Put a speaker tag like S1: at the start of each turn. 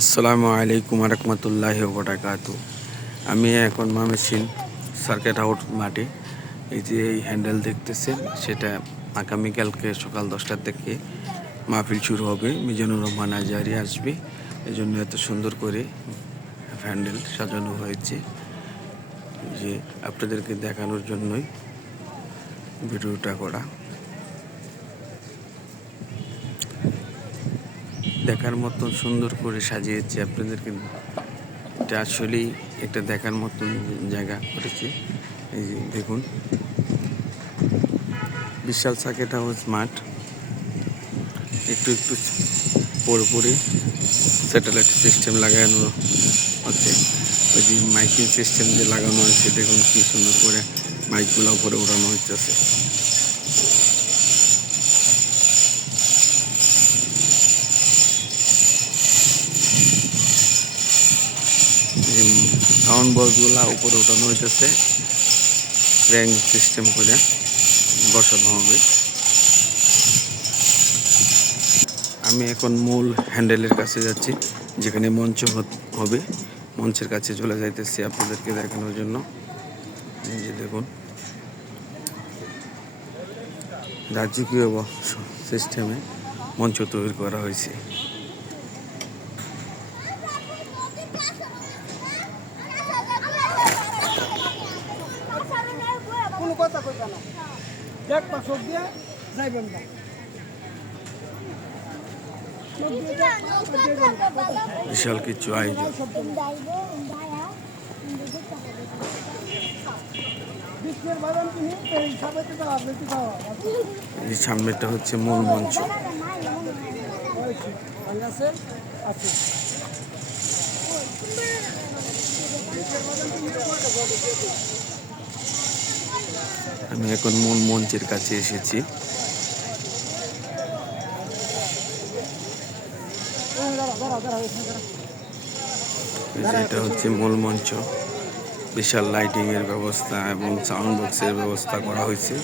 S1: আসসালামু আলাইকুম রহমতুল্লাহ বরাকাতু। আমি এখন মামেসিন সার্কেট আউট মাঠে। এই যে এই হ্যান্ডেল দেখতেছেন, সেটা আগামীকালকে সকাল দশটার থেকে মাহফিল শুরু হবে। মিজানুর রহমান আজারি আসবে। এই জন্য এত সুন্দর করে হ্যান্ডেল সাজানো হয়েছে। যে আপনাদেরকে দেখানোর জন্যই ভিডিওটা করা। দেখার মতন সুন্দর করে সাজিয়েছে আপনাদেরকে। এটা আসলেই একটা দেখার মতন জায়গা করেছে। এই যে দেখুন। বিশাল সার্কিট হাউস মাঠ। একটু একটু পরে পরে স্যাটেলাইট সিস্টেম লাগানো হচ্ছে। ওই যে মাইকিং সিস্টেম যে লাগানো হয়েছে, দেখুন কি সুন্দর করে মাইকগুলো উপরে উড়ানো হচ্ছে সাউন্ড বক্সগুলো উপরে উঠানো হইতেছে র্যাঙ্ক সিস্টেম করে বসানো হবে। আমি এখন মূল হ্যান্ডেলের কাছে যাচ্ছি, যেখানে মঞ্চ হবে। মঞ্চের কাছে চলে যাইতেছি আপনাদেরকে দেখানোর জন্য। যে দেখুন। রাজকীয় সিস্টেমে মঞ্চ তৈরি করা হয়েছে।
S2: কথা কইবা না। এক পা চোখ দিয়ে যাইবেন না।
S1: বিশাল কিছু আয়োজন
S2: এই
S1: সামনেটা হচ্ছে মূল মঞ্চ।
S2: আছে আছে
S1: আমি এখন মূল মঞ্চের কাছে এসেছি। এটা হচ্ছে মূল মঞ্চ। বিশাল লাইটিং এর ব্যবস্থা এবং সাউন্ড বক্সের ব্যবস্থা করা হয়েছে।